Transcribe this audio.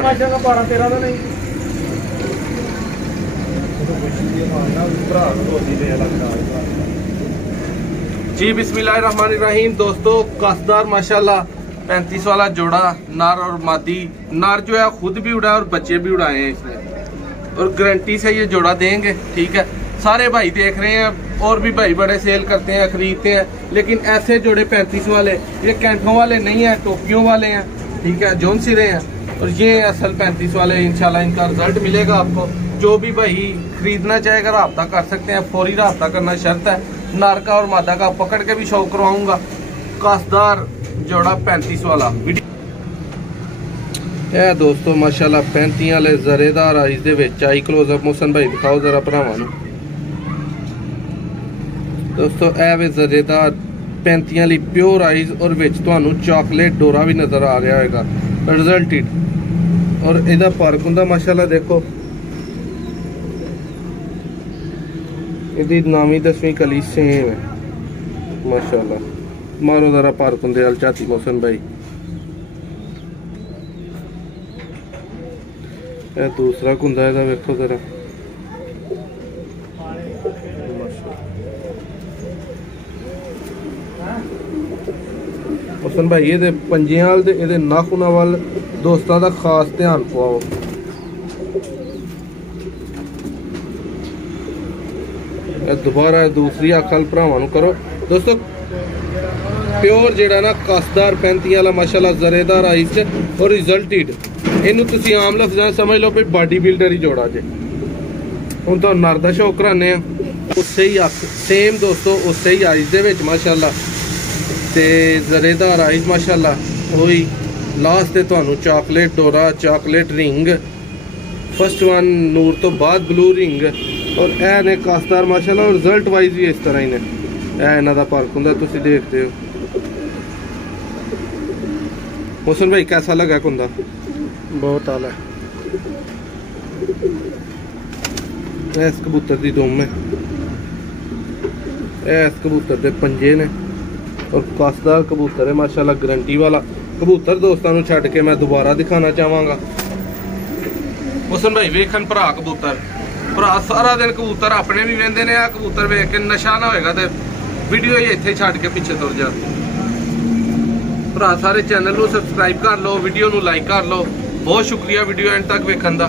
12-13 ਦਾ ਨਹੀਂ जी बिस्मिल्लाहिर्रहमानिर्रहीम। दोस्तों कसदार माशाल्लाह 35 वाला जोड़ा नर और मादी। नर जो है खुद भी उड़ा है और बच्चे भी उड़ाए हैं इसने, और गारंटी से ये जोड़ा देंगे। ठीक है, सारे भाई देख रहे हैं और भी भाई बड़े सेल करते हैं, खरीदते हैं, लेकिन ऐसे जोड़े 35 वाले ये कैंटों वाले नहीं है, टोपियों वाले हैं। ठीक है, जोन सिरे हैं, और ये असल 35 वाले। इंशाल्लाह इनका रिजल्ट मिलेगा आपको। जो भी भाई खरीदना चाहेगा रब्ता कर सकते हैं, फौरी रब्ता करना शर्त है। नर का और मादा का पकड़ के भी शो करवाऊंगा। कसदार जोड़ा 35 वाला वीडियो दोस्तों माशाल्लाह 35 वाले जरेदार आइज दे विच आई। क्लोजअप मोशन भाई दिखाओ जरा भरावां नूं। दोस्तों ए वे जरेदार 35 वाली प्योर आइज, और विच तुहानूं चॉकलेट डोरा भी नजर आ रहा होगा रिजल्टेड। और इहदा फर्क हुंदा माशाल्लाह देखो, इहदी 9वीं 10वीं कली सेम है माशाल्लाह। मारो जरा पार्क होंदे अल झाती मोहसन भाई। ए दूसरा कुंदा है वेखो जरा मोहसन भाई। ये पंजे वाल ते इहदे नाखूना वाल दोस्तों का खास ध्यान पाओ। दोबारा दूसरी अखल भरावां करो दोस्तों। प्योर जेड़ा ना कसदार 35 वाला माशाल्लाह जरेदार आइस और रिजल्टेड। इनू तुसी आम लफ्ज़ समझ लो भाई बॉडी बिल्डर ही जोड़ा जे। हुण तो नर दा शौक कराने उससे ही सेम दोस्तों, उससे ही आइस दे विच माशाल्लाह ते जरेदार आइस माशाल्लाह। वही लास्ट ते तुहानू चॉकलेट डोरा, चॉकलेट रिंग, फर्स्ट वन नूर तो बाद ब्लू रिंग, और ए ने कसदार माशाल्लाह। और रिजल्ट वाइज भी इस तरह ही ने। ए इन्हां दा फर्क हुंदा, तुसी देखते हो। मोहसन भाई कैसा लगा कुंदा? बहुत आला है। इस कबूतर दी दुम है, इस कबूतर दे पंजे ने, और कसदार कबूतर है माशाल्लाह गारंटी वाला कबूतर। दोस्तों नूं छड्ड के मैं दोबारा दिखाना चाहांगा। मोहसन भाई वेखन भरा कबूतर, भरा सारा दिन कबूतर अपने भी वेंदे ने। आ कबूतर वेख के नशा ना होएगा तो वीडियो ही इत्थे छड्ड के पिछे तुर जा। भरा सारे चैनल नूं सबसक्राइब कर लो, वीडियो नूं लाइक कर लो। बहुत शुक्रिया वीडियो एंड तक वेखन दा।